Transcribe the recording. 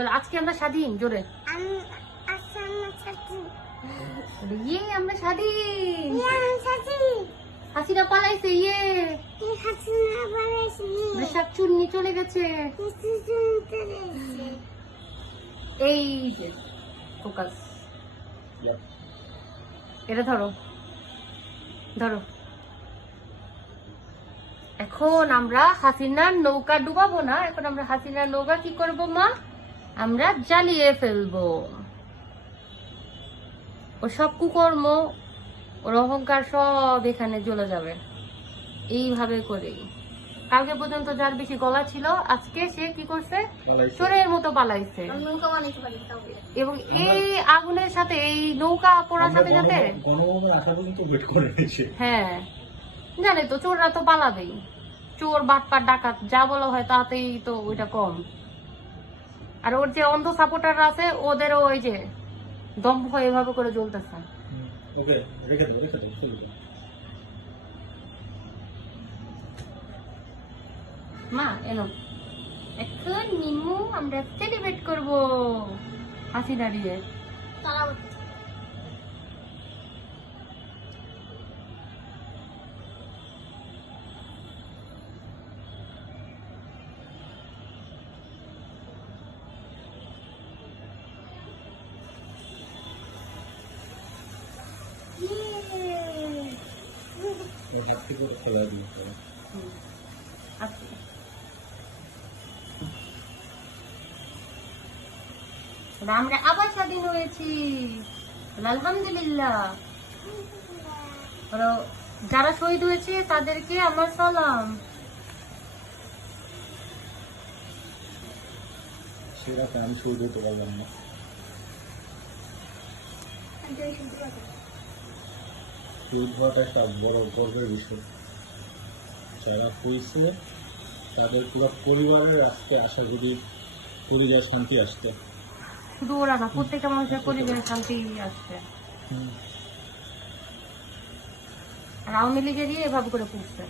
বল আজকে আমরা স্বাধীন, জোরে ইয়ে আমরা স্বাধীন। হাসিনা পালাইছে, ইয়ে শাক চুন্নি চলে গেছে। এই যে ফোকাস, এটা ধরো ধরো। এখন আমরা হাসিনার নৌকা ডুবাবো না, এখন আমরা হাসিনার নৌকা কি করবো মা, আমরা জ্বালিয়ে ফেলবো। ও সব কুকর্ম, ওর অহংকার সব এখানে জ্বলে যাবে। এইভাবে করেই কালকে পর্যন্ত যার বেশি গলা ছিল, আজকে সে কি করছে, চোরের মতো পালাইছে। এবং এই আগুনের সাথে, এই নৌকা পোড়ার সাথে সাথে হ্যাঁ জানে তো চোররা তো পালাবেই। চোর বাটপার ডাকাত যা বলা হয় তাতেই তো ওইটা কম। আর ওর যে অন্ধ সাপোর্টাররা আছে, ওদেরও ওই যে দম্ভ এভাবে করে জ্বলতেছে। মা এলো, এখন নিমু আমরা সেলিব্রেট করবো হাসি দাঁড়িয়ে। আমরা আবার স্বাধীন হয়েছি, আলহামদুলিল্লাহ। যারা শহীদ হয়েছে তাদেরকে আমার সালাম। সেটাকে আমি শহীদ হতে পারলাম না। শহীদ হওয়াটা একটা বড় গর্বের বিষয়। যারা হয়েছে তাদের পুরো পরিবারের আজকে আশা যদি পরিবারের শান্তি আসতে, শুধু ওরা না, প্রত্যেকটা মানুষের পরিবারের শান্তি আসছে। আর আওয়ামী লীগেরই এভাবে করে পুষছে।